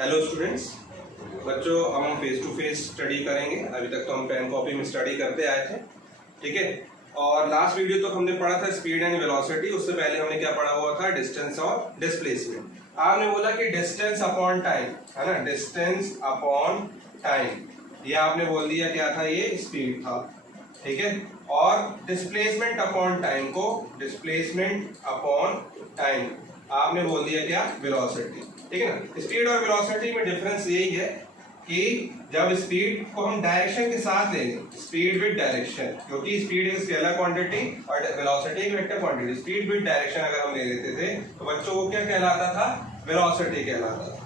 Hello students, बच्चों हम face to face study करेंगे। अभी तक तो हम पेन कॉपी में स्टडी करते आए थे, ठीक है। और लास्ट वीडियो तो हमने पढ़ा था स्पीड एंड वेलोसिटी। उससे पहले हमने क्या पढ़ा हुआ था? डिस्टेंस और डिस्प्लेसमेंट। आपने बोला कि डिस्टेंस अपॉन टाइम, है ना, डिस्टेंस अपॉन टाइम, ये आपने बोल दिया क्या था? ये स्पीड था, ठीक है। और डिस्प्लेसमेंट अपॉन टाइम को डिस्प्लेसमेंट अपॉन टाइम आपने बोल दिया क्या? वेलोसिटी, ठीक है ना। स्पीड और वेलोसिटी में डिफरेंस यही है कि जब स्पीड को हम डायरेक्शन के साथ ले लें, स्पीड विद डायरेक्शन, क्योंकि स्पीड एक स्केलर क्वांटिटी और वेलोसिटी एक vector quantity, speed with direction अगर हम ले लेते थे तो बच्चों को क्या कहलाता था? वेलोसिटी कहलाता था,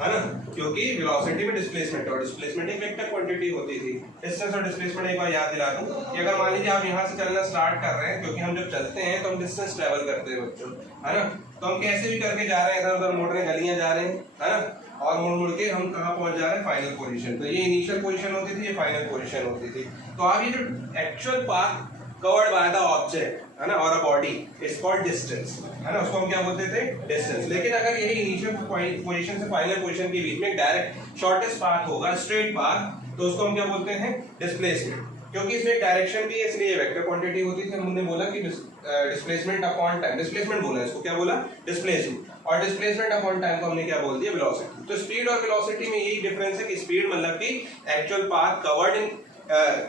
है ना, क्योंकि वेलोसिटी में डिस्प्लेसमेंट और डिस्प्लेसमेंट एक वेक्टर क्वांटिटी होती थी। डिस्टेंस और डिस्प्लेसमेंट एक बार याद दिला दूं कि अगर मान लीजिए आप यहाँ से चलना स्टार्ट कर रहे हैं, क्योंकि हम जब चलते हैं तो हम डिस्टेंस ट्रेवल करते हैं बच्चों, है ना, तो हम कैसे भी करके जा रहे हैं, इधर उधर मुड़ रहे हैं, गलियां जा रहे हैं, है ना, और मुड़ मुड़ के हम कहाँ पहुंच जा रहे हैं? Final position. तो ये इनिशियल पोजीशन होती थी, ये फाइनल पोजीशन होती थी। तो आप ये जो actual path covered by the object, है ना, और a body is called distance, है ना, उसको हम क्या बोलते थे? डिस्टेंस। लेकिन अगर यही इनिशियल पोजीशन से फाइनल पोजीशन के बीच में डायरेक्ट शॉर्टेस्ट पाथ होगा, स्ट्रेट पाथ, तो उसको हम क्या बोलते हैं? डिस्प्लेसमेंट। क्योंकि इसमें डायरेक्शन भी है, इसलिए वेक्टर क्वांटिटी होती थी। हमने बोला कि डिस्प्लेसमेंट अपॉन टाइम, डिस्प्लेसमेंट बोला, इसको क्या बोला? डिस्प्लेसमेंट। और डिस्प्लेसमेंट अपॉन टाइम को हमने क्या बोल दिया? वेलोसिटी। तो स्पीड और वेलोसिटी में यही डिफरेंस है कि स्पीड मतलब कि actual path covered in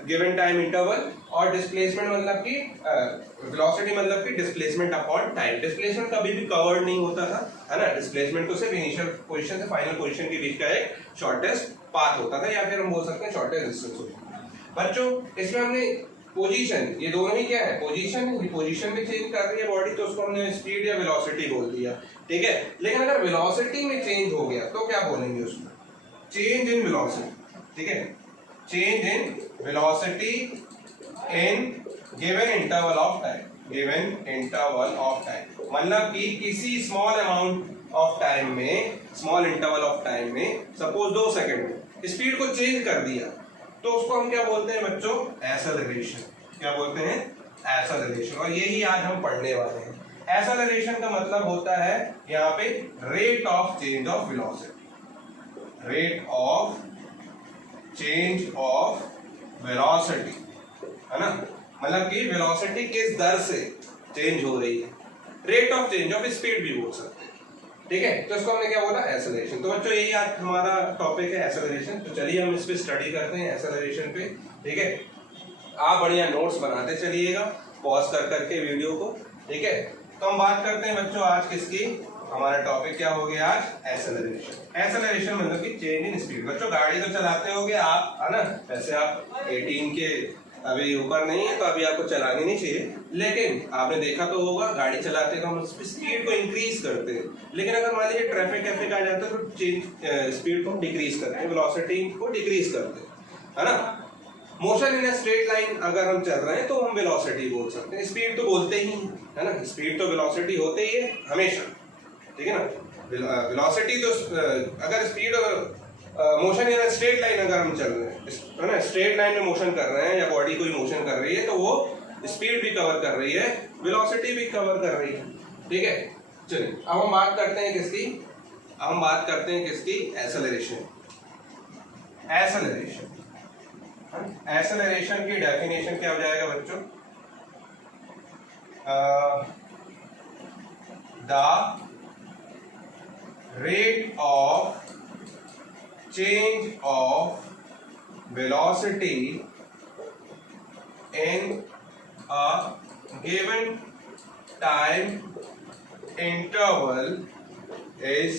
given time interval, और डिस्प्लेसमेंट मतलब कि वेलोसिटी मतलब कि डिस्प्लेसमेंट अपॉन टाइम। डिस्प्लेसमेंट कभी भी कवर्ड नहीं होता था, है ना, डिस्प्लेसमेंट तो सिर्फ इनिशियल पोजीशन से फाइनल पोजीशन के बीच का एक शॉर्टेस्ट पाथ होता था, या फिर हम बोल सकते हैं शॉर्टेस्ट डिस्टेंस होता था। बच्चों इसमें हमने पोजीशन, ये दोनों ही क्या है? पोजीशन है, पोजीशन में चेंज कर रही है बॉडी, तो उसको हमने स्पीड या वेलोसिटी बोल दिया, ठीक है। लेकिन अगर वेलोसिटी में चेंज हो गया तो क्या बोलेंगे उसमें? चेंज इन वेलोसिटी, ठीक है, change in velocity in given interval of time, given interval of time, मतलब कि किसी स्मॉल अमाउंट ऑफ टाइम में, स्मॉल इंटरवल ऑफ टाइम में, सपोज 2 सेकंड में स्पीड को चेंज कर दिया, तो उसको हम क्या बोलते हैं बच्चों? एक्सेलरेशन। क्या बोलते हैं? एक्सेलरेशन। और यही आज हम पढ़ने वाले हैं। एक्सेलरेशन का मतलब होता है यहाँ पे rate of change of velocity, rate of change of velocity, है ना, मतलब कि वेलोसिटी किस दर से चेंज हो रही है, rate of change of speed भी बोल सकते हैं, ठीक है। तो इसको हमने क्या बोला? एक्सेलरेशन। तो बच्चों यही आज हमारा टॉपिक है, एक्सेलरेशन। तो चलिए हम इस पे स्टडी करते हैं, एक्सेलरेशन पे, ठीक है। आप बढ़िया नोट्स बनाते चलिएगा पॉज कर करके वीडियो को, ठीक है। तो हम बात करते हैं बच्चों आज किसकी? हमारा टॉपिक क्या हो गया आज? एक्सेलरेशन। एक्सेलरेशन मतलब कि चेंज इन स्पीड। बच्चों गाड़ी तो चलाते होगे आप, है ना, वैसे आप 18 के अभी ऊपर नहीं है तो अभी आपको चलानी नहीं चाहिए, लेकिन आपने देखा तो होगा गाड़ी चलाते तो हम स्पीड को इंक्रीज करते हैं। लेकिन अगर मान लीजिए ट्रैफिक आ जाता है तो चेंज स्पीड को डिक्रीज करते हैं, वेलोसिटी को डिक्रीज करते हैं, है ना। मोशन इन स्ट्रेट लाइन अगर हम चल रहे हैं तो हम वेलोसिटी बोल सकते हैं, स्पीड तो बोलते ही, है ना, स्पीड तो वेलोसिटी होते ही है हमेशा, ठीक है ना। वेलोसिटी तो अगर speed motion in straight line अगर हम चल रहे हैं, है ना, स्ट्रेट लाइन में मोशन कर रहे हैं या बॉडी कोई मोशन कर रही है तो वो स्पीड भी कवर कर रही है, वेलोसिटी भी कवर कर रही है, ठीक है। चलिए अब हम बात करते हैं किसकी? हम बात करते हैं किसकी? एक्सेलरेशन। एक्सेलरेशन, एक्सेलरेशन की डेफिनेशन क्या हो जाएगा बच्चों? The rate of change of velocity in a given time interval is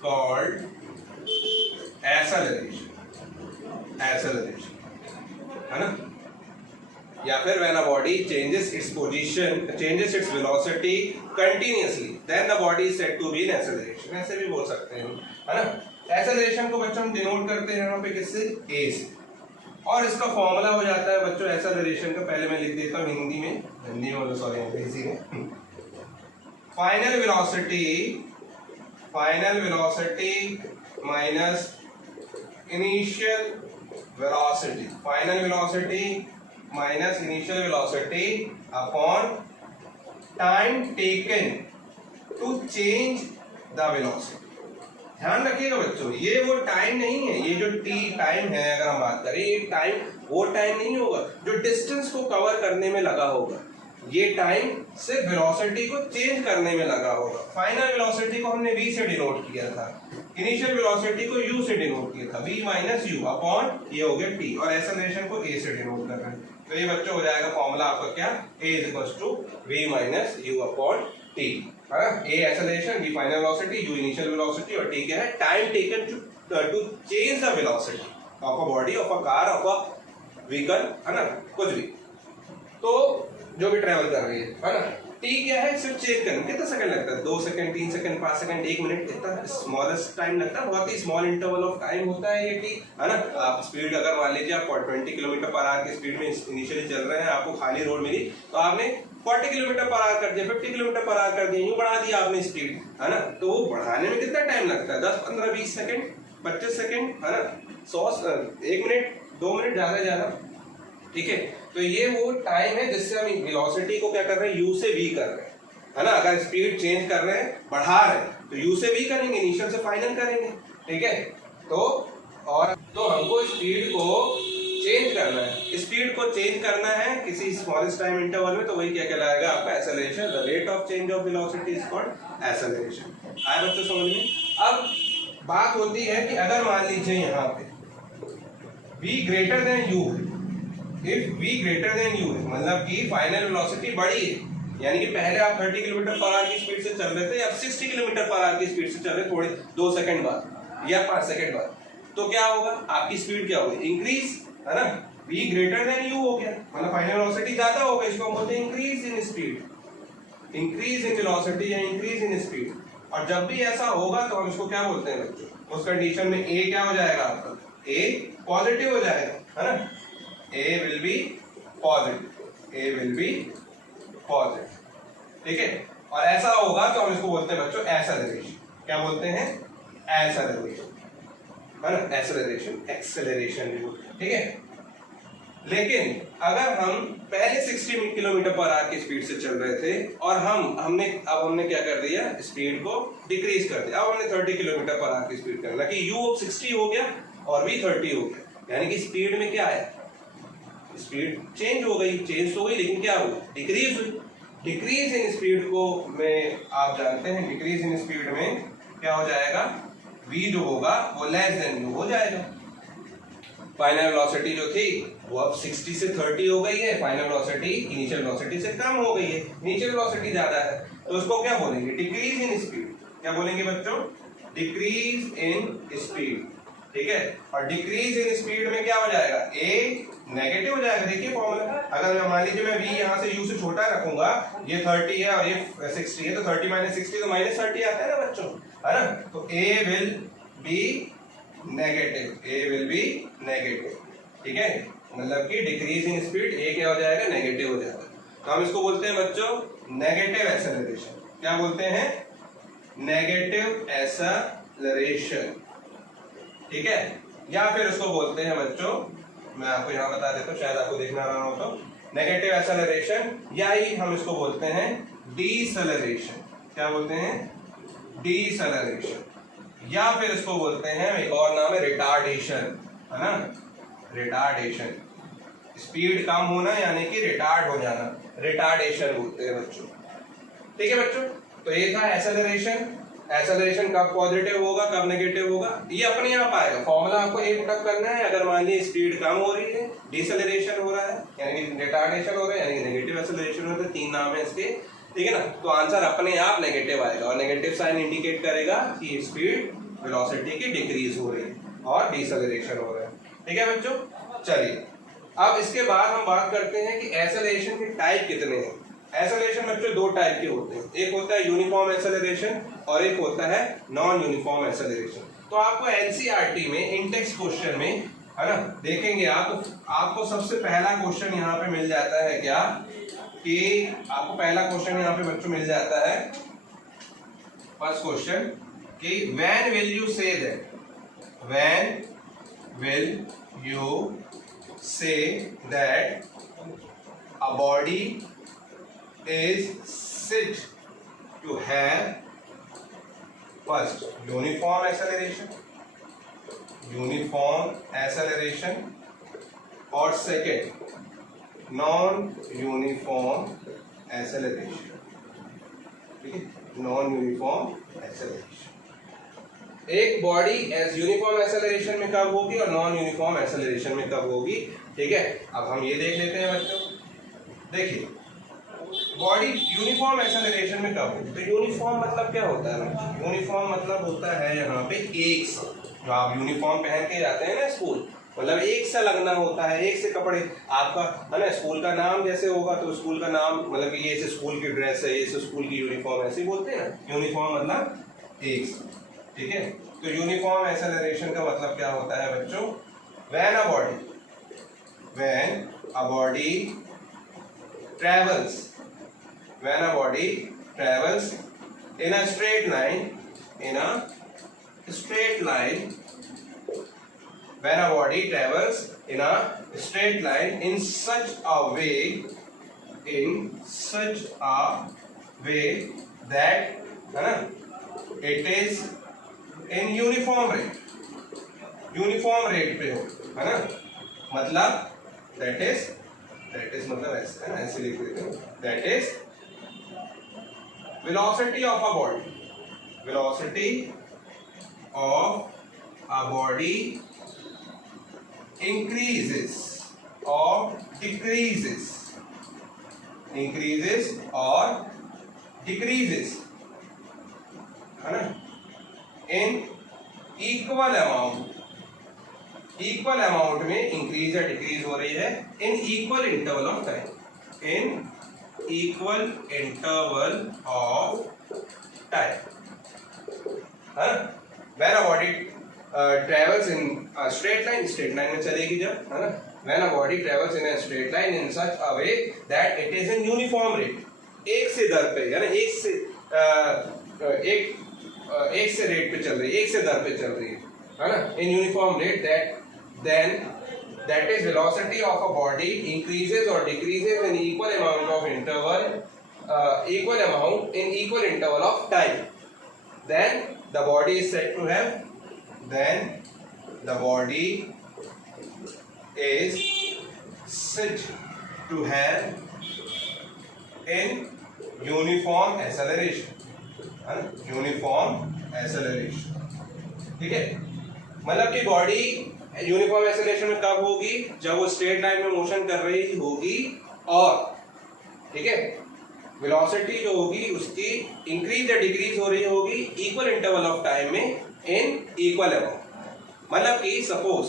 called acceleration. Acceleration, है ना, या फिर when a body changes its position, changes its velocity continuously, then the body is said to be in acceleration. ऐसे भी बोल सकते हैं, है ना। एक्सेलरेशन को बच्चों हम डिनोट करते हैं यहाँ पे किससे? ए से। और इसका फॉर्मूला हो जाता है बच्चों एक्सेलरेशन का, पहले मैं लिख देता हूँ हिंदी में, सॉरी अंग्रेजी में। Final velocity minus initial velocity, final velocity minus initial velocity upon time taken to change the velocity, ध्यान रखिएगा बच्चों, ये वो टाइम नहीं है, ये जो टी टाइम है अगर हम बात करें, ये टाइम वो टाइम नहीं होगा जो डिस्टेंस को कवर करने में लगा होगा, ये टाइम सिर्फ वेलोसिटी को चेंज करने में लगा होगा। फाइनल वेलोसिटी को हमने v से डिनोट किया था, इनिशियल वेलोसिटी को u से डिनोट किया था, v माइनस यू अपॉन ये हो गया t, और एक्सेलरेशन को a से डिनोट कर रहे हैं। तो ये बच्चों हो जाएगा फॉर्मूला आपका क्या, a equals to v minus u upon t, है a acceleration, v final velocity, u initial velocity, और t क्या है, time taken to change the velocity of a body, of a car, of a vehicle, है ना, कुछ भी तो जो भी ट्रेवल कर रही है ना। टी क्या है, सिर्फ चेक करना, कितना सेकंड लगता है, 2 सेकंड, 3 सेकंड, 5 सेकंड, 1 मिनट, इतना स्मॉलेस्ट टाइम लगता है, बहुत ही स्मॉल इंटरवल ऑफ टाइम होता है ये टी, है ना। आप स्पीड अगर मान लीजिए आप 20 किलोमीटर पर आवर की स्पीड में इनिशियली चल रहे हैं, आपको खाली रोड मिली तो आपने 40 किलोमीटर पर आवर कर दिया, 50 किलोमीटर पर आवर कर दिया, यूं बढ़ा दिया आपने स्पीड, है ना। तो वो बढ़ाने में कितना टाइम लगता है, 10, 15, 20 सेकंड, 25 सेकंड, है ना, 1 मिनट, 2 मिनट ज्यादा से ज्यादा, ठीक है। तो ये वो टाइम है जिससे हम वेलोसिटी को क्या कर रहे हैं, u से v कर रहे हैं, है ना। अगर स्पीड चेंज कर रहे हैं, बढ़ा रहे हैं, तो u से v करेंगे, इनिशियल से फाइनल करेंगे, ठीक है। तो हमको स्पीड को चेंज करना है, स्पीड को चेंज करना है किसी स्मॉलेस्ट टाइम इंटरवल में, तो वही क्या कहलाएगा आपका acceleration. The rate of change of velocity is called acceleration. आए बच्चों समझ में। अब बात होती है कि अगर मान लीजिए यहाँ पे v greater than u, if v greater than u मतलब कि फाइनल वेलोसिटी बड़ी है, यानी कि पहले आप 30 किलोमीटर पर आवर की स्पीड से चल रहे थे, अब 60 किलोमीटर पर आवर की स्पीड से चल रहे थोड़े 2 सेकंड बाद या 5 सेकंड बाद, तो क्या होगा, आपकी स्पीड क्या होगी, इंक्रीज, है ना। v ग्रेटर देन u हो गया, मतलब फाइनल वेलोसिटी ज्यादा हो गई, इसको हम बोलते हैं increase in speed, increase in velocity या इंक्रीज इन स्पीड। और जब भी ऐसा होगा तो हम इसको क्या बोलते हैं बच्चों, उस कंडीशन में a क्या हो जाएगा आपका, a पॉजिटिव हो जाएगा, है ना, a will be positive, a will be positive, ठीक है। और ऐसा होगा तो हम इसको बोलते हैं बच्चों एक्सेलरेशन, क्या बोलते हैं, एक्सेलरेशन, है ना, एक्सेलरेशन, एक्सेलरेशन, ठीक है। लेकिन अगर हम पहले 60 किलोमीटर पर आवर की स्पीड से चल रहे थे और हमने क्या कर दिया, स्पीड को डिक्रीज कर दिया, अब हमने 30 किलोमीटर पर आवर की स्पीड करना कि u अब 60 हो गया और v 30 हो गया, यानी कि स्पीड में क्या आया, स्पीड चेंज हो गई, चेंज हो गई, लेकिन क्या हुई, डिक्रीज हुई। डिक्रीज इन स्पीड को में आप जानते हैं, डिक्रीज इन स्पीड में क्या हो जाएगा, v जो होगा वो लेस देन u हो जाएगा। फाइनल वेलोसिटी जो थी वो अब 60 से 30 हो गई है, फाइनल वेलोसिटी इनिशियल वेलोसिटी से कम हो गई है, इनिशियल वेलोसिटी ज्यादा है, तो उसको क्या बोलेंगे, डिक्रीज इन स्पीड। क्या बोलेंगे बच्चों, डिक्रीज इन स्पीड, ठीक है। और डिक्रीज इन स्पीड में क्या हो जाएगा, a नेगेटिव हो जाएगा। देखिए फॉर्मूला, अगर मान लीजिए मैं v यहाँ से u से छोटा रखूंगा, ये 30 है और ये 60 है, तो 30 माइनस 60 तो माइनस 30 आता है ना बच्चों, है ना। तो a will be negative, a will be negative, ठीक है। मतलब कि डिक्रीज इन स्पीड a क्या हो जाएगा, नेगेटिव हो जाएगा। तो हम इसको बोलते हैं बच्चों नेगेटिव एक्सेलरेशन। क्या बोलते हैं, नेगेटिव एक्सेलरेशन, ठीक है। या फिर उसको बोलते हैं बच्चों, मैं आपको यहाँ बता देता हूँ, शायद आपको देखना रहा हो तो, नेगेटिव एक्सेलरेशन, या ही हम इसको बोलते हैं डीसेलरेशन। क्या बोलते हैं, डीसेलरेशन, या फिर इसको बोलते हैं, एक और नाम है रिटार्डेशन, है ना, रिटार्डेशन, स्पीड कम होना यानी कि रिटार्ड हो जाना, रिटार्डेशन बोलते हैं बच्चों, ठीक है बच्चों। तो ये था एक्सेलरेशन। एक्सेलरेशन कब पॉजिटिव होगा, कब नेगेटिव होगा, ये अपने आप आएगा, फॉर्मूला आपको एक पुटअप करना है। अगर मान लीजिए स्पीड कम हो रही है, डिसेलरेशन हो रहा है, यानी कि रिटार्डेशन हो रहा है, यानी कि नेगेटिव एक्सेलरेशन होता है, 3 नाम है इसके, ठीक है ना। तो आंसर अपने आप नेगेटिव आएगा, और नेगेटिव साइन इंडिकेट करेगा कि स्पीड वेलोसिटी की डिक्रीज हो रही है और डिसेलरेशन हो रहा है, ठीक है बच्चों। चलिए अब इसके बाद हम बात करते हैं कि एक्सेलरेशन के टाइप कितने हैं। एक्सेलरेशन बच्चों 2 टाइप के होते हैं, एक होता है यूनिफॉर्म एक्सेलरेशन और एक होता है नॉन यूनिफॉर्म एक्सेलरेशन। तो आपको एनसीईआरटी में इंडेक्स क्वेश्चन में, है ना, देखेंगे आपको सबसे पहला क्वेश्चन यहाँ पे मिल जाता है क्या, कि आपको पहला क्वेश्चन यहाँ पे बच्चों मिल जाता है, फर्स्ट क्वेश्चन, कि when will you say that, when will you say that a body is said to have first uniform acceleration और सेकेंड नॉन यूनिफॉर्म एक्सेलरेशन। ठीक है, नॉन यूनिफॉर्म एक्सेलरेशन। एक बॉडी एज यूनिफॉर्म एक्सेलरेशन में कब होगी और non uniform acceleration में कब होगी। ठीक है, अब हम ये देख लेते हैं बच्चों। देखिए बॉडी यूनिफॉर्म एक्सेलरेशन में कब होगी, तो यूनिफॉर्म मतलब क्या होता है बच्चों? यूनिफॉर्म मतलब होता है यहाँ पे एक सा, जो आप यूनिफॉर्म पहन के जाते हैं ना स्कूल, मतलब एक सा लगना होता है, एक से कपड़े आपका है ना। स्कूल का नाम जैसे होगा तो स्कूल का नाम मतलब ये ऐसे स्कूल की ड्रेस है, ये स्कूल की यूनिफॉर्म, ऐसे बोलते हैं ना। यूनिफॉर्म मतलब एक सा। ठीक है, तो यूनिफॉर्म एक्सेलरेशन का मतलब क्या होता है बच्चों? When a body travels in a straight line when a body travels in a straight line in such a way that है ना it is in uniform rate पे हो, है ना। मतलब दैट इज मतलब ऐसे है ना, ऐसे लिख देते हैं। That is velocity of a body increases or decreases है ना, in equal amount में इंक्रीज या डिक्रीज हो रही है in equal interval of time, when a body travels in a straight line में चलेगी जब, है ना। when a body travels in a straight line in such a way that it is in uniform rate, एक से दर पे, यानी एक से रेट पे चल रही है, एक से दर पे चल रही है ना। in uniform rate that is velocity of a body increases or decreases in equal amount in equal interval of time, then the body is said to have in uniform acceleration. ठीक है, मतलब कि बॉडी यूनिफॉर्म एक्सेलरेशन में कब होगी? जब वो straight line में मोशन कर रही होगी और ठीक है वेलोसिटी जो होगी उसकी इंक्रीज या डिक्रीज हो रही होगी इक्वल इंटरवल ऑफ टाइम में इन इक्वल अमाउंट। मतलब कि सपोज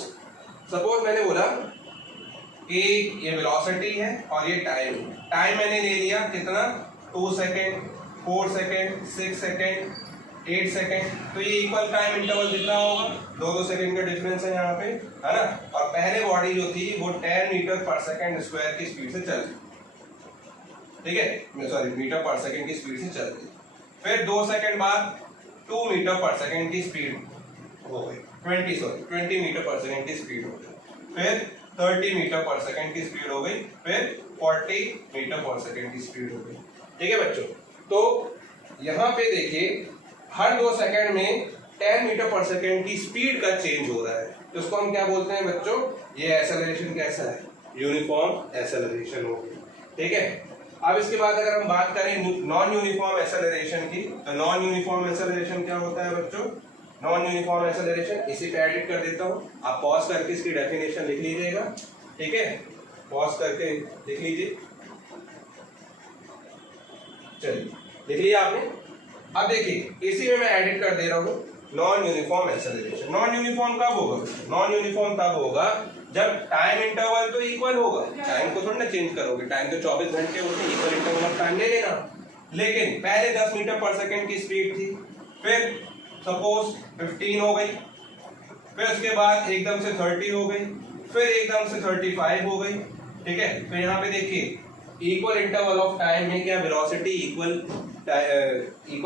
मैंने बोला कि ये वेलोसिटी है और ये टाइम मैंने ले लिया कितना, 2 सेकेंड, 4 सेकेंड, 6 सेकेंड, 8 सेकेंड, तो ये इक्वल टाइम इंटरवल कितना होगा? 2-2 सेकेंड का डिफरेंस है यहाँ पे, है ना। और पहले बॉडी जो थी वो 10 मीटर पर सेकेंड स्क्वायर की स्पीड से चल रही, ठीक है, सॉरी मीटर पर सेकेंड की स्पीड से चल रही। फिर 2 सेकेंड बाद 2 मीटर पर सेकेंड की स्पीड हो गई, 20 मीटर पर सेकेंड की स्पीड हो गई। फिर 30 मीटर पर सेकेंड की स्पीड हो गई, फिर 40 मीटर पर सेकेंड की स्पीड हो गई। ठीक है बच्चों, तो यहाँ पे देखिए हर 2 सेकेंड में 10 मीटर पर सेकेंड की स्पीड का चेंज हो रहा है, तो उसको हम क्या बोलते हैं बच्चों? ये एक्सेलरेशन कैसा है? यूनिफॉर्म एक्सेलरेशन हो गई। ठीक है, अब इसके बाद अगर हम बात करें नॉन यूनिफॉर्म एक्सेलरेशन की, तो नॉन यूनिफॉर्म एक्सेलरेशन क्या होता है बच्चों? नॉन यूनिफॉर्म एक्सेलरेशन, इसी पे एडिट कर देता हूं, आप पॉज करके इसकी डेफिनेशन लिख लीजिएगा। ठीक है, पॉज करके लिख लीजिए। चलिए लिख लिया आपने। अब देखिए इसी में मैं एडिट कर दे रहा हूं non uniform acceleration. Non uniform कब होगा? नॉन यूनिफॉर्म तब होगा जब टाइम इंटरवल तो इक्वल होगा, टाइम को थोड़ी ना चेंज करोगे, टाइम तो 24 घंटे होते हैं, इक्वल इंटरवल ऑफ टाइम ले लेना। लेकिन पहले 10 मीटर पर सेकेंड की स्पीड थी, फिर सपोज 15 हो गई, फिर उसके बाद एकदम से 30 हो गई, फिर एकदम से 35 हो गई। ठीक है, फिर यहाँ पे देखिए इक्वल इंटरवल ऑफ टाइम में क्या वेलोसिटी इक्वल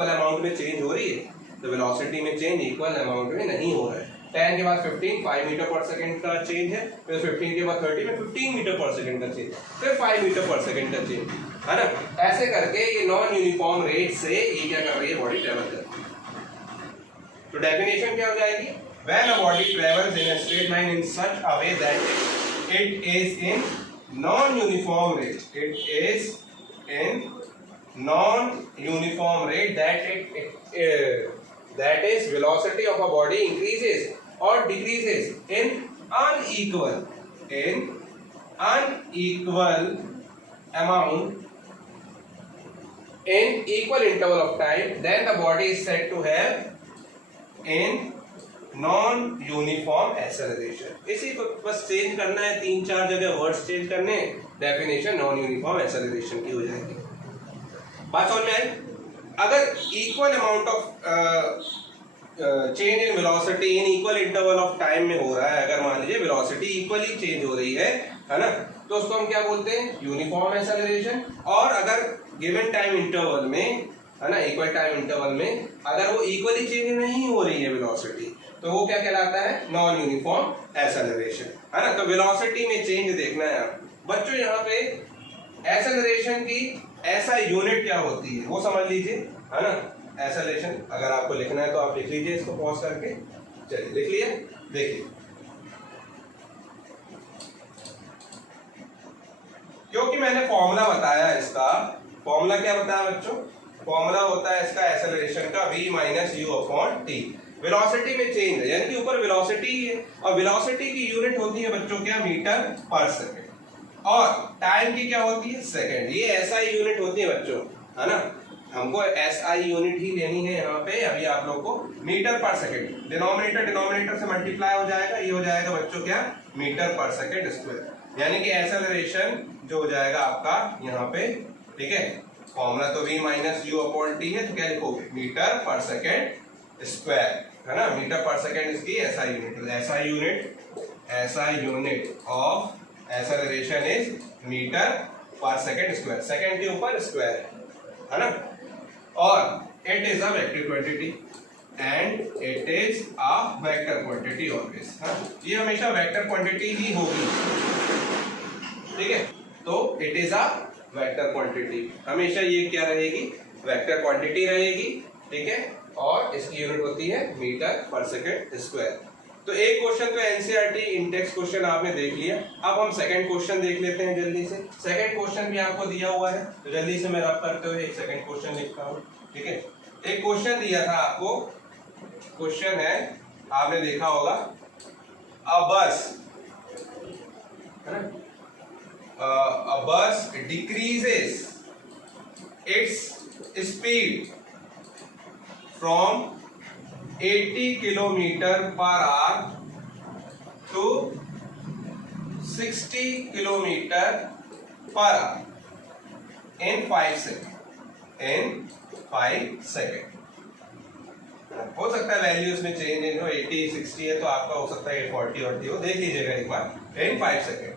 अमाउंट में चेंज हो रही है, तो वेलोसिटी में चेंज इक्वल अमाउंट में नहीं हो रहा है। 10 के बाद 15 5 मीटर पर सेकंड का चेंज है, फिर 15 के बाद 30 में 15 मीटर पर सेकंड का चेंज, फिर 5 मीटर पर सेकंड का चेंज, है ना। ऐसे करके ये नॉन यूनिफॉर्म रेट से ये क्या कर रही है? बॉडी ट्रैवल कर रही है। तो डेफिनेशन क्या हो जाएगी, when a body travels in a straight line in such a way that it is in non uniform rate, it is in non uniform rate that is velocity of a body increases or decreases in unequal amount in equal interval of time, then the body is said to have in non uniform acceleration. इसी को बस change करना है, 3-4 जगह words change करने, definition non uniform acceleration की हो जाएगी। बात समझ में आई? अगर equal amount of change in velocity in equal interval of time में हो रहा है, अगर मान लीजिए वेलोसिटी इक्वली चेंज हो रही है ना, तो उसको हम क्या बोलते हैं, यूनिफॉर्म एक्सेलरेशन। और अगर गिवन टाइम इंटरवल में, है ना, इक्वल टाइम इंटरवल में अगर वो इक्वली चेंज नहीं हो रही है वेलोसिटी, तो वो क्या कहलाता है, नॉन यूनिफॉर्म एक्सेलरेशन, है ना। तो वेलोसिटी में चेंज देखना है बच्चों। यहाँ पे एक्सेलरेशन की ऐसा यूनिट क्या होती है वो समझ लीजिए, है ना। एक्सेलरेशन अगर आपको लिखना है तो आप लिख लीजिए इसको पॉज करके। चलिए लिख लिया, देखिए क्योंकि मैंने फॉर्मूला बताया इसका, फॉर्मूला क्या बताया बच्चों, फॉर्मूला होता है इसका एक्सेलरेशन का v minus u upon T. Velocity में चेंज है, यानी कि ऊपर वेलोसिटी है और वेलोसिटी की यूनिट होती है बच्चों क्या, मीटर पर सेकेंड, और टाइम की क्या होती है, सेकेंड। ये एसआई यूनिट होती है बच्चों, है ना। हमको एसआई यूनिट ही लेनी है यहाँ पे अभी आप लोग को, मीटर पर सेकेंड। डिनोमिनेटर से मल्टीप्लाई हो जाएगा, ये हो जाएगा बच्चों क्या, मीटर पर सेकेंड स्क्वायर। यानी कि एक्सेलरेशन जो हो जाएगा आपका यहाँ पे, ठीक है। फॉर्मूला तो v minus u upon T है, तो क्या लिखोगे, मीटर पर सेकेंड स्क्वायर, है ना। मीटर पर सेकेंड इसकी SI unit, SI unit of acceleration is metre per second square, second के ऊपर स्क्वायर, है ना। और it is a vector quantity and it is a vector quantity always, ये हमेशा वेक्टर क्वांटिटी ही होगी, ठीक है। तो it is a vector quantity, हमेशा ये क्या रहेगी, वेक्टर क्वांटिटी रहेगी, ठीक है। और इसकी यूनिट होती है मीटर पर सेकेंड स्क्वायर। तो एक क्वेश्चन तो एनसीईआरटी इंडेक्स क्वेश्चन आपने देख लिया। अब हम सेकंड क्वेश्चन देख लेते हैं जल्दी से। सेकंड क्वेश्चन भी आपको दिया हुआ है, तो जल्दी से मैं रब करते हुए एक सेकंड क्वेश्चन लिखता हूँ, ठीक है। एक क्वेश्चन दिया था आपको, क्वेश्चन है, आपने देखा होगा, अ बस, है ना, a bus decreases its speed from 80 kilometer per hour to 60 kilometer per hour in 5 seconds। हो सकता है वैल्यू इसमें चेंज इन हो, 80 60 है तो आपका हो सकता है 40 हो, देख लीजिएगा एक बार। इन 5 second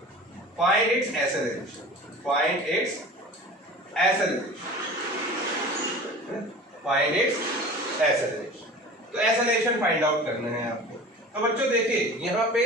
find its acceleration, find its acceleration, find its acceleration। तो एक्सेलरेशन फाइंड आउट करना है आपको। तो बच्चों देखिए यहाँ पे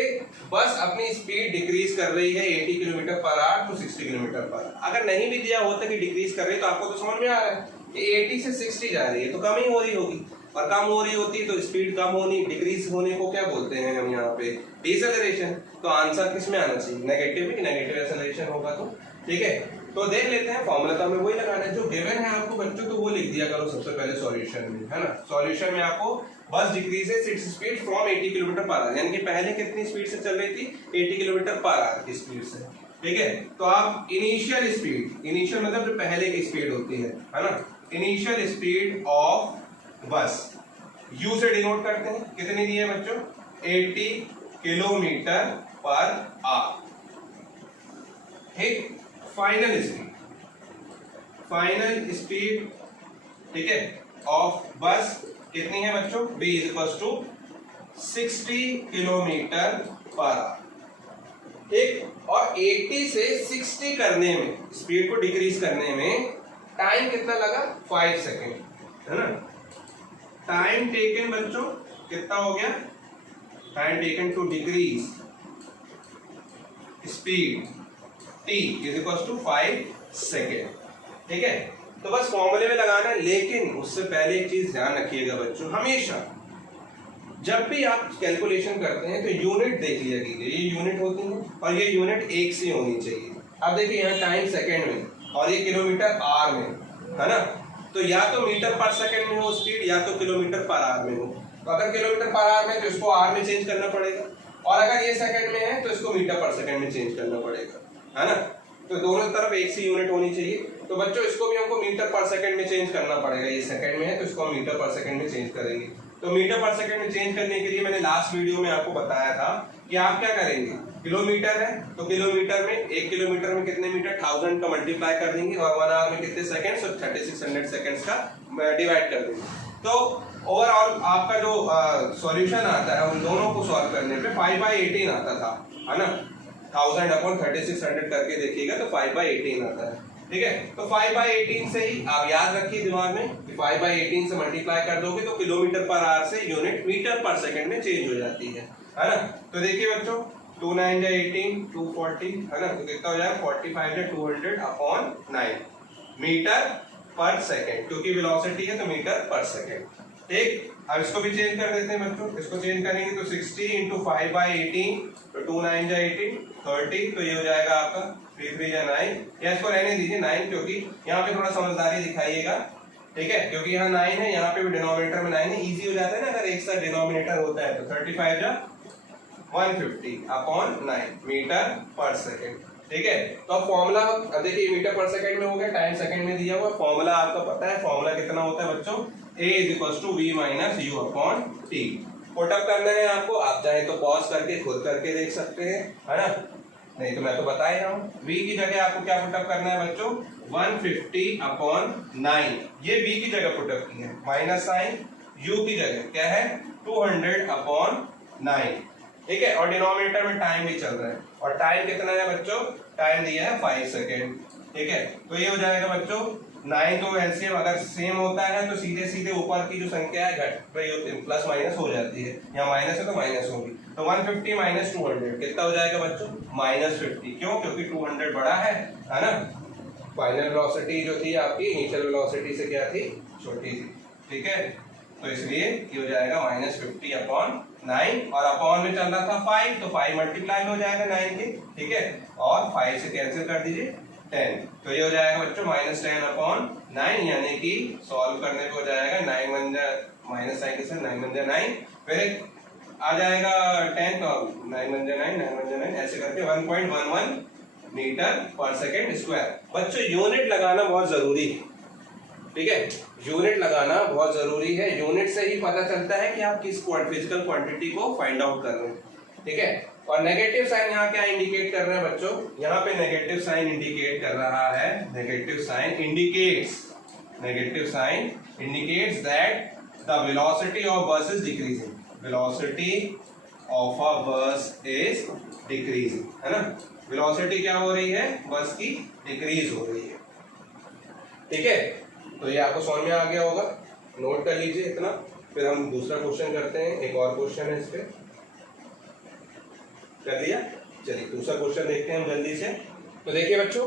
बस अपनी स्पीड डिक्रीज कर रही है 80 kilometre per hour to 60 kilometre per hour. अगर नहीं भी दिया होता कि डिक्रीज कर रही है तो आपको तो समझ में आ रहा है कि 80 से 60 जा रही है, तो कम ही हो रही होगी, और कम हो रही होती है तो स्पीड कम होनी, डिक्रीज होने को क्या बोलते हैं हम यहाँ पे, डिसेलरेशन। तो आंसर किस में आना चाहिए, नेगेटिव में, नेगेटिव एक्सेलरेशन होगा तो, ठीक है। तो देख लेते हैं, फॉर्मूला तो हमें वही लगाना है जो गिवन है आपको बच्चों, तो वो लिख दिया करो सबसे पहले सॉल्यूशन में, है ना। सॉल्यूशन में आपको बस decreases its speed from 80 kilometre per our, यानी कि पहले कितनी स्पीड से चल रही थी, 80 किलोमीटर पर आवर की स्पीड से, ठीक है। तो आप इनिशियल स्पीड, इनिशियल मतलब जो पहले की स्पीड होती है ना, इनिशियल स्पीड ऑफ बस यू से डिनोट करते हैं, कितनी दी है बच्चों, 80 किलोमीटर पर आवर, ठीक। फाइनल स्पीड, ठीक है, ऑफ बस कितनी है बच्चों, b is equal to 60 kilometre per hour, ठीक। और 80 से 60 करने में, स्पीड को डिक्रीज करने में टाइम कितना लगा, 5 सेकेंड, है ना। टाइम टेकन बच्चों कितना हो गया, time taken to decrease speed t is equal to 5 second, ठीक है। तो बस फॉर्मूले में लगाना है, लेकिन उससे पहले एक चीज ध्यान रखिएगा बच्चों, हमेशा जब भी आप कैलकुलेशन करते हैं तो यूनिट देख लिया कीजिए, ये यूनिट होती है और ये यूनिट एक सी होनी चाहिए। अब देखिए यहाँ टाइम सेकेंड में और ये किलोमीटर आर में है ना, तो या तो मीटर पर सेकेंड में हो स्पीड या तो किलोमीटर पर आर में हो। तो अगर किलोमीटर पर आर में तो इसको आर में चेंज करना पड़ेगा, और अगर ये सेकेंड में है तो इसको मीटर पर सेकेंड में चेंज करना पड़ेगा, है ना। तो दोनों तरफ एक सी यूनिट होनी चाहिए। तो बच्चों इसको भी हमको मीटर पर सेकेंड में चेंज करना पड़ेगा, ये सेकेंड में है तो इसको हम मीटर पर सेकेंड में चेंज करेंगे। तो मीटर पर सेकेंड में चेंज करने के लिए मैंने लास्ट वीडियो में आपको बताया था कि आप क्या करेंगे, किलोमीटर है तो किलोमीटर में 1 किलोमीटर में कितने मीटर, 1000 का मल्टीप्लाई कर देंगे और 1 आवर में कितने सेकंड्स, तो 3600 सेकंड्स का डिवाइड कर देंगे। तो ओवरऑल आपका जो सॉल्यूशन आता है उन दोनों को सॉल्व करने पे 5/18 आता था, है ना। 1000/3600 करके देखिएगा तो 5/18 आता है, ठीक है। तो 5/18 से ही आप याद रखिए दिमाग में कि 5/18 से मल्टीप्लाई कर दोगे तो किलोमीटर पर आवर से यूनिट मीटर पर सेकंड में चेंज हो जाती है ना। तो देखिए बच्चों 2 9 जा 18 240 है ना, तो कितना हो जाएगा 45 जा 200/9 मीटर पर सेकंड, क्योंकि वेलोसिटी है तो मीटर पर सेकंड, ठीक। अब इसको भी चेंज कर देते हैं बच्चों, इसको चेंज करेंगे तो 60 × 5/18 तो 2 9 जा 18 30, तो ये हो जाएगा आपका 3 3 जा 9, या इसको रहने दीजिए 9, क्योंकि यहाँ पे थोड़ा समझदारी दिखाइएगा, ठीक है, क्योंकि यहाँ 9 है, यहाँ पे भी डिनोमिनेटर में 9 है, इजी हो जाता है ना अगर एक साथ डिनोमिनेटर होता है। तो 35 जा 150/9 मीटर पर सेकेंड, ठीक है। तो अब फॉर्मूला अब देखिए मीटर पर सेकंड में हो गया, टाइम सेकंड में दिया हुआ, फॉर्मूला आपका पता है, फॉर्मूला कितना होता है बच्चों, A = V - U/T। पुटअप करना है आपको, आप चाहे तो पॉज करके खुद करके देख सकते हैं, है ना, नहीं तो मैं तो बता ही रहा हूँ। V की जगह आपको क्या पुटअप करना है बच्चों, 150/9, ये V की जगह पुटअप की है, माइनस साइन, U की जगह क्या है 200/9, ठीक है, और डिनोमिनेटर में टाइम भी चल रहा है, और टाइम कितना है बच्चों, टाइम दिया है 5 सेकेंड, ठीक है। तो ये हो जाएगा बच्चों 9 तो एलसीएम अगर सेम होता है तो सीधे सीधे ऊपर की जो संख्या है घट रही होती है, प्लस माइनस हो जाती है, यहाँ माइनस है तो माइनस होगी, तो 150 - 200 कितना हो जाएगा बच्चों, -50, क्यों, क्योंकि 200 बड़ा है ना। फाइनल वेलोसिटी जो थी आपकी इनिशियल वेलोसिटी से क्या थी, छोटी थी, ठीक है। तो इसलिए ये हो जाएगा -50/9, और अपॉन में चल रहा था 5, तो 5 मल्टीप्लाई हो जाएगा 9 के, ठीक है, और 5 से कैंसिल कर दीजिए 10, तो ये हो जाएगा बच्चों -10/9, यानी कि सॉल्व करने पे हो जाएगा 9 1 जा माइनस साइन के साथ 9 1 जा 9, फिर आ जाएगा 10, तो 9 1 जा 9 9 1 जा 9, ऐसे करके 1.11 मीटर पर सेकेंड स्क्वायर। बच्चों यूनिट लगाना बहुत जरूरी है, ठीक है, यूनिट लगाना बहुत जरूरी है, यूनिट से ही पता चलता है कि आप किस फिजिकल क्वांटिटी को फाइंड आउट कर रहे हैं, ठीक है। और नेगेटिव साइन यहाँ क्या इंडिकेट कर रहे हैं बच्चों, यहाँ पे नेगेटिव साइन इंडिकेट कर रहा है, negative sign indicates that the velocity of bus is decreasing, velocity of a bus is decreasing, है ना, वेलोसिटी क्या हो रही है, बस की डिक्रीज हो रही है, ठीक है। तो ये आपको समझ में आ गया होगा, नोट कर लीजिए इतना, फिर हम दूसरा क्वेश्चन करते हैं, एक और क्वेश्चन है इस पे, कर दिया, चलिए दूसरा क्वेश्चन देखते हैं हम जल्दी से। तो देखिए बच्चों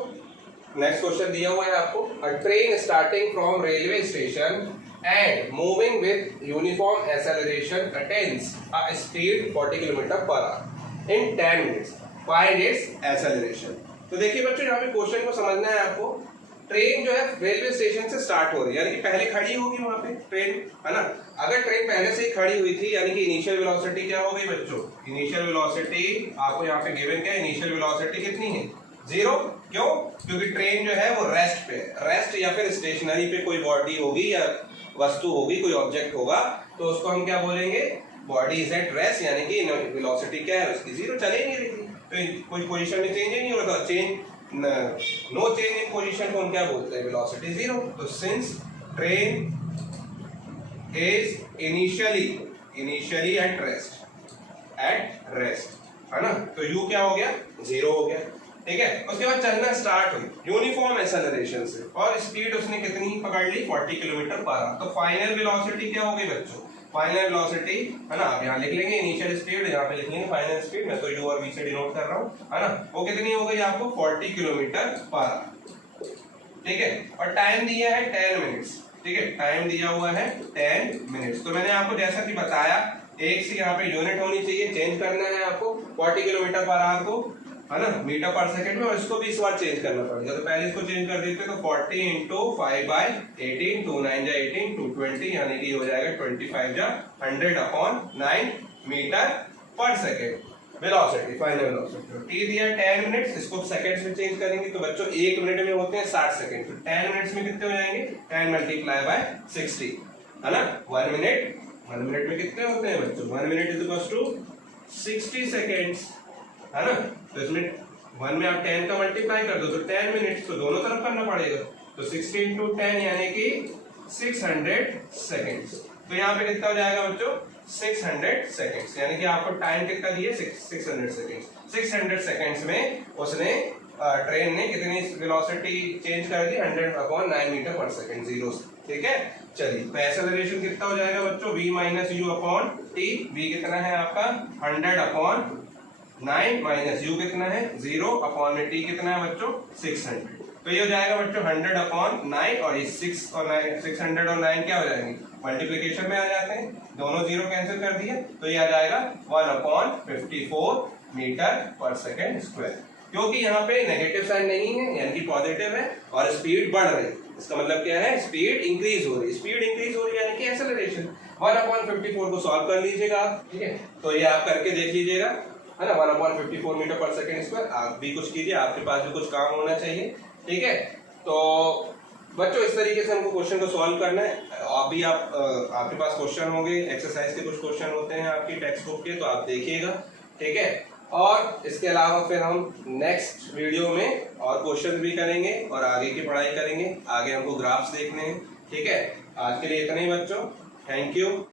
नेक्स्ट क्वेश्चन दिया हुआ है आपको, अ train starting from railway station and moving with uniform acceleration attains a speed 40 km/h in 10 minutes, find its acceleration. तो देखिए बच्चों यहाँ पे क्वेश्चन को समझना है आपको, ट्रेन जो है रेलवे स्टेशन से स्टार्ट हो रही है, यानी कि पहले खड़ी होगी वहां पे ट्रेन, है ना। अगर ट्रेन पहले से ही खड़ी हुई थी यानी कि इनिशियल वेलोसिटी क्या हो गई बच्चों, इनिशियल वेलोसिटी आपको यहाँ पे गिवन क्या है, इनिशियल वेलोसिटी कितनी है 0, क्यों, क्योंकि ट्रेन जो है वो रेस्ट पे, रेस्ट या फिर स्टेशनरी पे कोई बॉडी होगी या वस्तु होगी, कोई ऑब्जेक्ट होगा, तो उसको हम क्या बोलेंगे, बॉडी इज एट रेस्ट, यानी कि वेलोसिटी क्या है उसकी 0, चले नहीं रही, तो कोई पोजीशन में चेंज ही नहीं होगा, change no change in position को हम क्या बोलते हैं, वेलोसिटी 0। तो since train is initially at rest, है ना, तो u क्या हो गया 0 हो गया, ठीक है। उसके बाद चलना स्टार्ट हुई यूनिफॉर्म एक्सेलरेशन से, और स्पीड उसने कितनी पकड़ ली 40 km/h, तो फाइनल वेलोसिटी क्या हो गई बच्चों, फाइनल वेलोसिटी, है ना, आप यहाँ लिख लेंगे इनिशियल स्पीड, यहाँ पे लिख लेंगे फाइनल स्पीड, मैं तो u और v से डिनोट कर रहा हूँ, है ना, वो कितनी हो गई आपको 40 km/h, ठीक है, और टाइम दिया है 10 मिनट्स, ठीक है, टाइम दिया हुआ है 10 मिनट्स। तो मैंने आपको जैसा कि बताया, एक से यहाँ पे यूनिट होनी चाहिए, चेंज करना है आपको 40 किलोमीटर पर आवर को, है ना, मीटर पर सेकंड में, और इसको भी इस बार चेंज करना पड़ेगा। तो पहले इसको चेंज कर देते हैं, तो 40 इंटू 5/18, 2 9 जा 18, 220, यानी कि हो जाएगा 25 जा 100/9 मीटर पर second velocity, final velocity. T दिया 10 मिनट्स, इसको सेकंड्स में चेंज करेंगे। तो बच्चों 1 मिनट में होते हैं 60 सेकंड, तो 10 मिनट्स में कितने हो जाएंगे, 10 मल्टीप्लाई बाय 60, है ना। 1 मिनट में कितने होते हैं बच्चों, 1 minute is equal to 60 seconds, है ना। तो इसमें 1 में आप 10 का मल्टीप्लाई कर दो तो 10 मिनट्स, तो दोनों तरफ करना पड़ेगा। तो 60 इंटू 10 यानी कि 600 सेकंड्स। तो यहाँ पे कितना हो जाएगा बच्चों, 600 सेकंड्स, यानी कि आपको टाइम कितना दिए, 600 सेकंड्स। 600 सेकंड्स में उसने ट्रेन ने कितनी वेलोसिटी चेंज कर दी, 100/9 मीटर पर सेकंड, जीरो से, ठीक है। चलिए, तो एक्सेलरेशन कितना हो जाएगा बच्चों, v minus u upon T. v कितना है आपका 100/9 माइनस u कितना है 0 अपॉन में t कितना है बच्चों 600। तो ये हो जाएगा बच्चों 100/9, और ये 6 और 9, 600 और 9 क्या हो जाएंगे, मल्टीप्लिकेशन में आ जाते हैं, दोनों जीरो कैंसिल कर दिए, तो ये आ जाएगा 1/54 मीटर पर सेकेंड स्क्वायर। क्योंकि यहाँ पे नेगेटिव साइन नहीं है, यानी कि पॉजिटिव है, और स्पीड बढ़ रही है, इसका मतलब क्या है, स्पीड इंक्रीज हो रही है, स्पीड इंक्रीज हो रही है यानी कि एक्सेलरेशन। 1/54 को सॉल्व कर लीजिएगा आप, ठीक है। तो ये आप करके देख लीजिएगा, है ना, 1/54 मीटर पर सेकेंड स्क्वायर। आप भी कुछ कीजिए, आपके पास भी कुछ काम होना चाहिए, ठीक है। तो बच्चों इस तरीके से हमको क्वेश्चन को सॉल्व करना है। अभी आपके पास क्वेश्चन होंगे, एक्सरसाइज के कुछ क्वेश्चन होते हैं आपकी टेक्स्ट बुक के, तो आप देखिएगा, ठीक है। और इसके अलावा फिर हम नेक्स्ट वीडियो में और क्वेश्चन भी करेंगे और आगे की पढ़ाई करेंगे, आगे हमको ग्राफ्स देखने हैं, ठीक है। आज के लिए इतना ही बच्चों, थैंक यू।